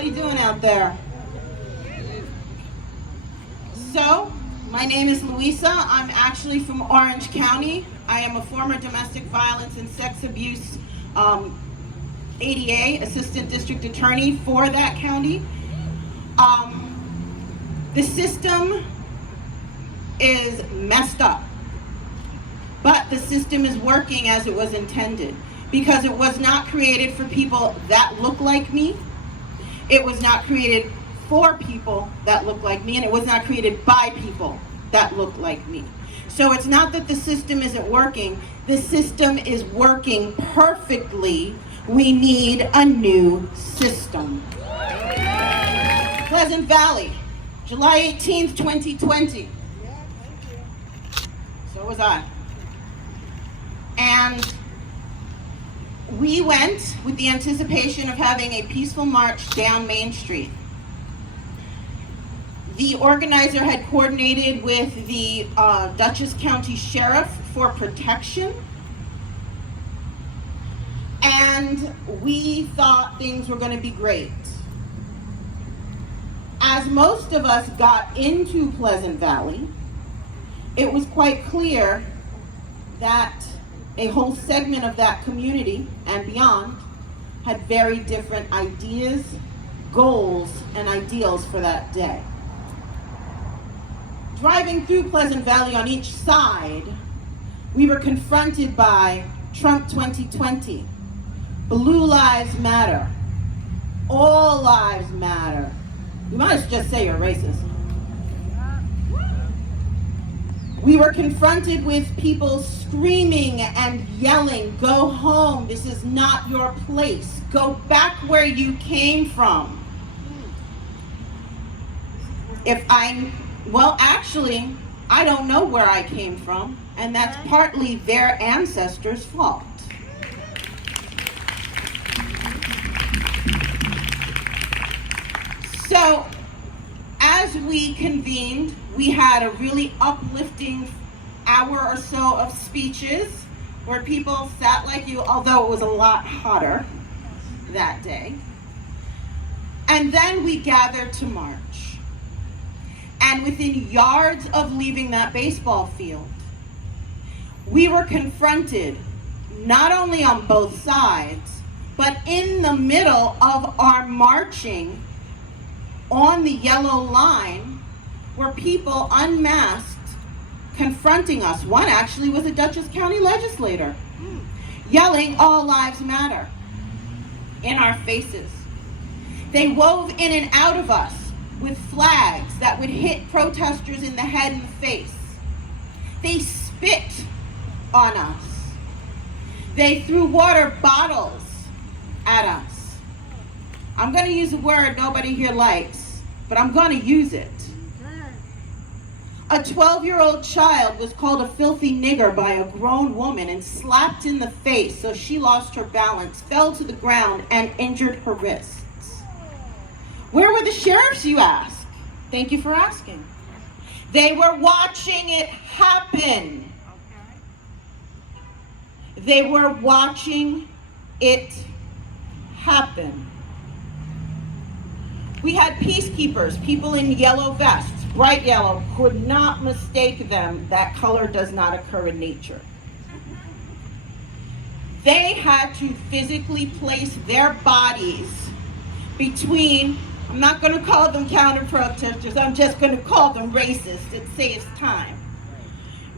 everybody doing out there? So, my name is Luisa. I'm actually from Orange County. I am a former domestic violence and sex abuse ADA, Assistant District Attorney for that county. The system is messed up, but the system is working as it was intended, because it was not created for people that look like me. It was not created for people that look like me, and it was not created by people that look like me. So it's not that the system isn't working. The system is working perfectly. We need a new system. Pleasant Valley, July 18th, 2020. So was I. And we went with the anticipation of having a peaceful march down Main Street. The organizer had coordinated with the Dutchess County Sheriff for protection. And we thought things were going to be great. As most of us got into Pleasant Valley, it was quite clear that a whole segment of that community and beyond had very different ideas, goals, and ideals for that day. Driving through Pleasant Valley on each side, we were confronted by Trump 2020, Blue Lives Matter, All Lives Matter. You might as well just say you're racist. We were confronted with people screaming and yelling, "Go home, this is not your place. Go back where you came from." Well, actually, I don't know where I came from, and that's partly their ancestors' fault. So, as we convened, we had a really uplifting hour or so of speeches where people sat like you, although it was a lot hotter that day. And then we gathered to march. And within yards of leaving that baseball field, we were confronted, not only on both sides, but in the middle of our marching on the yellow line, were people unmasked confronting us. One actually was a Dutchess County legislator, yelling, "All lives matter," in our faces. They wove in and out of us with flags that would hit protesters in the head and the face. They spit on us. They threw water bottles at us. I'm going to use a word nobody here likes, but I'm going to use it. A 12-year-old child was called a filthy nigger by a grown woman and slapped in the face so she lost her balance, fell to the ground, and injured her wrists. Where were the sheriffs, you ask? Thank you for asking. They were watching it happen. They were watching it happen. We had peacekeepers, people in yellow vests, bright yellow, could not mistake them. That color does not occur in nature. They had to physically place their bodies between, I'm not going to call them counter-protesters, I'm just going to call them racist. It saves time.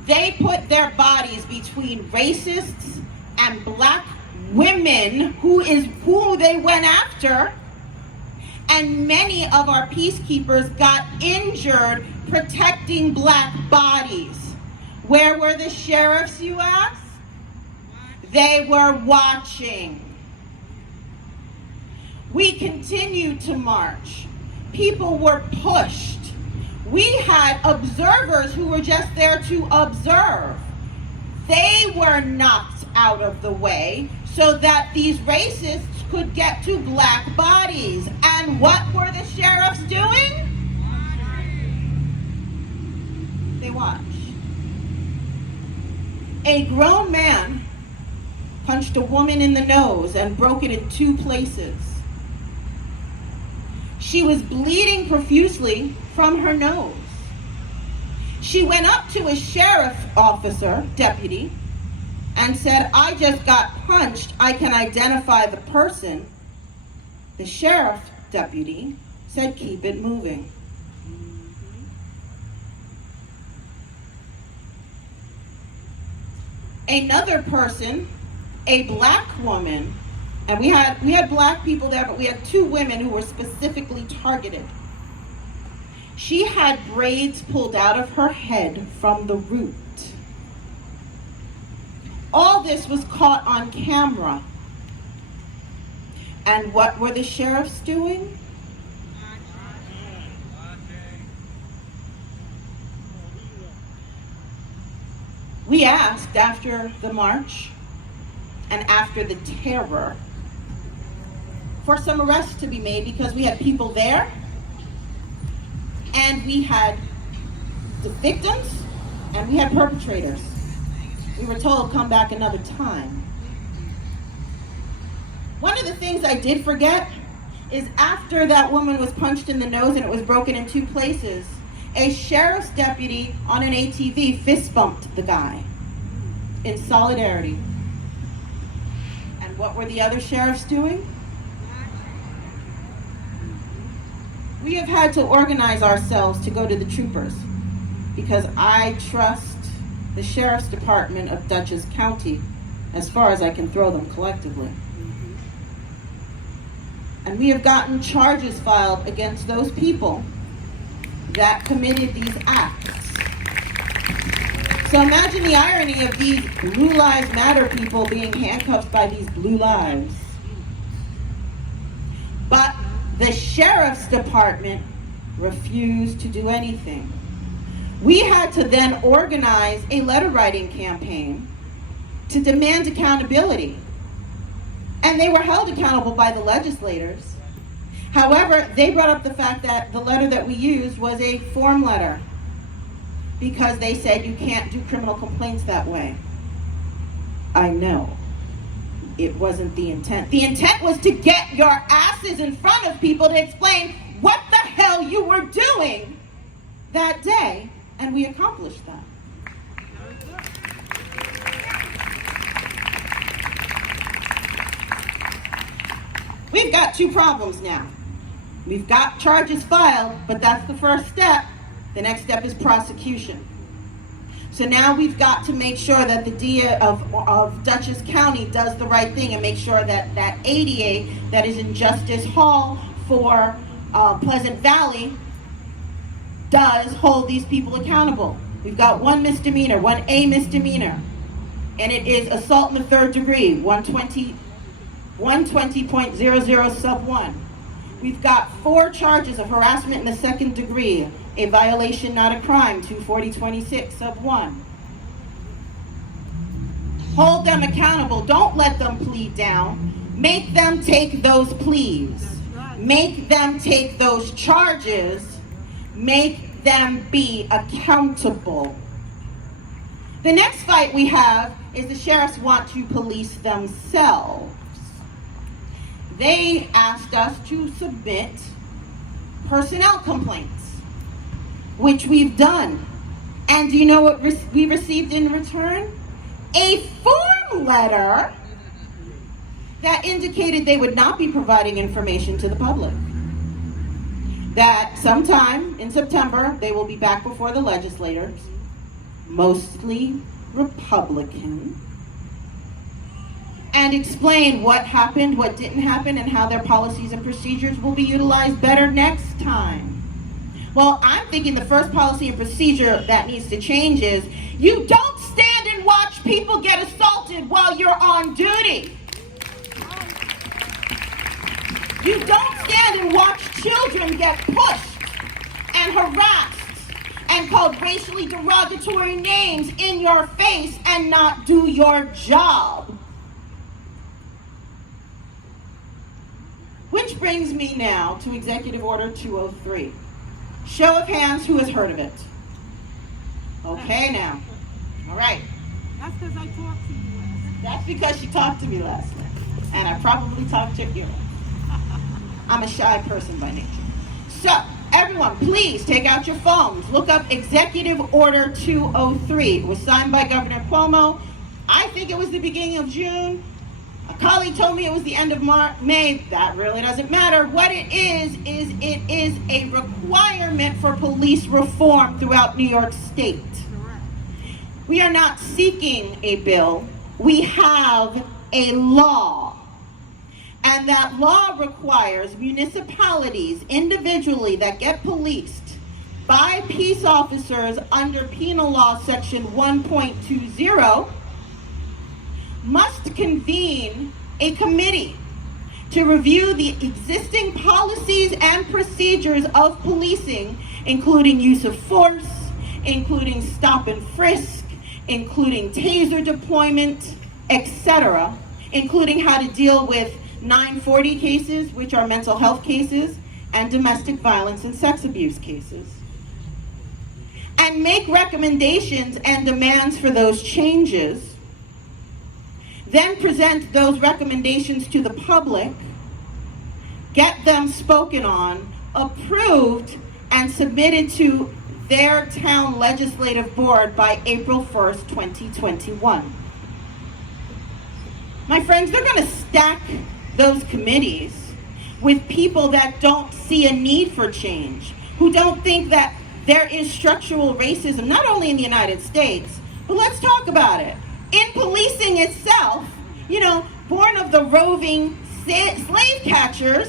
They put their bodies between racists and black women, who they went after. And many of our peacekeepers got injured protecting black bodies. Where were the sheriffs, you ask? They were watching. We continued to march. People were pushed. We had observers who were just there to observe. They were knocked out of the way so that these racists could get to black bodies. And what were the sheriffs doing? They watched. A grown man punched a woman in the nose and broke it in 2 places. She was bleeding profusely from her nose. She went up to a sheriff officer, deputy, and said, "I just got punched. I can identify the person." The sheriff deputy said, "Keep it moving." Another person, a black woman, and we had black people there, but we had two women who were specifically targeted. She had braids pulled out of her head from the root. All this was caught on camera. And what were the sheriffs doing? We asked after the march and after the terror for some arrests to be made, because we had people there and we had the victims and we had perpetrators. We were told, "Come back another time." One of the things I did forget is after that woman was punched in the nose and it was broken in two places, a sheriff's deputy on an ATV fist bumped the guy in solidarity. And what were the other sheriffs doing? We have had to organize ourselves to go to the troopers, because I trust the sheriff's department of Dutchess County as far as I can throw them collectively. And we have gotten charges filed against those people that committed these acts. So imagine the irony of these Blue Lives Matter people being handcuffed by these blue lives. But the sheriff's department refused to do anything. We had to then organize a letter writing campaign to demand accountability. And they were held accountable by the legislators. However, they brought up the fact that the letter that we used was a form letter, because they said you can't do criminal complaints that way. I know. It wasn't the intent. The intent was to get your asses in front of people to explain what the hell you were doing that day, and we accomplished that. We've got two problems now. We've got charges filed, but that's the first step. The next step is prosecution. So now we've got to make sure that the DA of Dutchess County does the right thing and make sure that that ADA that is in Justice Hall for Pleasant Valley does hold these people accountable. We've got one misdemeanor, one A misdemeanor, and it is assault in the third degree, 120.00 sub 1. We've got 4 charges of harassment in the second degree, a violation not a crime, 240.26 sub 1. Hold them accountable. Don't let them plead down. Make them take those pleas. Make them take those charges. Make them be accountable. The next fight we have is the sheriffs want to police themselves. They asked us to submit personnel complaints, which we've done. And do you know what we received in return? A form letter that indicated they would not be providing information to the public. That sometime in September, they will be back before the legislators, mostly Republican, and explain what happened, what didn't happen, and how their policies and procedures will be utilized better next time. Well, I'm thinking the first policy and procedure that needs to change is you don't stand and watch people get assaulted while you're on duty. You don't stand and watch children get pushed and harassed and called racially derogatory names in your face and not do your job. Which brings me now to Executive Order 203. Show of hands, who has heard of it? Okay now. All right. That's because I talked to you last. That's because she talked to me last night. And I probably talked to you. I'm a shy person by nature. So, everyone, please take out your phones. Look up Executive Order 203. It was signed by Governor Cuomo. I think it was the beginning of June. A colleague told me it was the end of May. That really doesn't matter. What it is it is a requirement for police reform throughout New York State. We are not seeking a bill. We have a law. And that law requires municipalities individually that get policed by peace officers under Penal Law Section 1.20 must convene a committee to review the existing policies and procedures of policing, including use of force, including stop and frisk, including taser deployment, etc., including how to deal with 940 cases, which are mental health cases, and domestic violence and sex abuse cases. And make recommendations and demands for those changes, then present those recommendations to the public, get them spoken on, approved, and submitted to their town legislative board by April 1st, 2021. My friends, they're going to stack those committees with people that don't see a need for change, who don't think that there is structural racism, not only in the United States, but let's talk about it. In policing itself, born of the roving slave catchers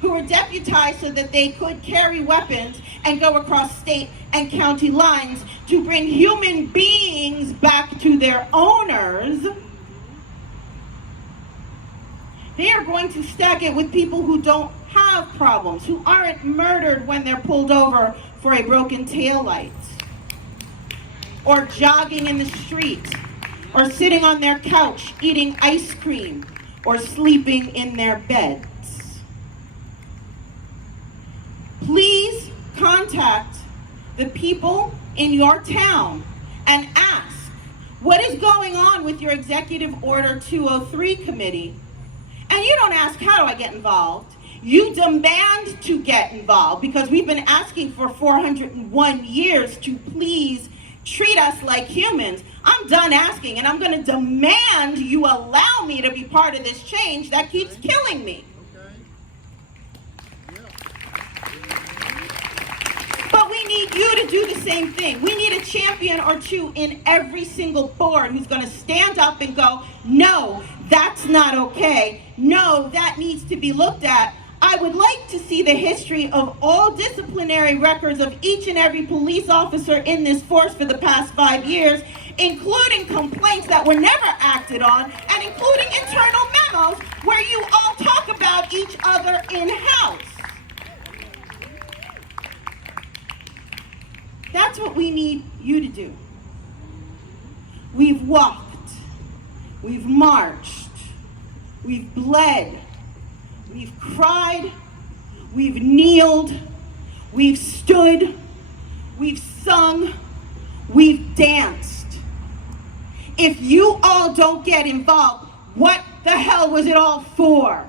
who were deputized so that they could carry weapons and go across state and county lines to bring human beings back to their owners, they are going to stack it with people who don't have problems, who aren't murdered when they're pulled over for a broken taillight, or jogging in the street, or sitting on their couch eating ice cream, or sleeping in their beds. Please contact the people in your town and ask, what is going on with your Executive Order 203 committee? And you don't ask, how do I get involved? You demand to get involved, because we've been asking for 401 years to please treat us like humans. I'm done asking, and I'm going to demand you allow me to be part of this change that keeps killing me. But we need you to do the same thing. We need a champion or two in every single board who's going to stand up and go, no, that's not okay. No, that needs to be looked at. I would like to see the history of all disciplinary records of each and every police officer in this force for the past 5 years, including complaints that were never acted on, and including internal memos where you all talk about each other in-house. That's what we need you to do. We've walked, we've marched, we've bled, we've cried, we've kneeled, we've stood, we've sung, we've danced. If you all don't get involved, what the hell was it all for?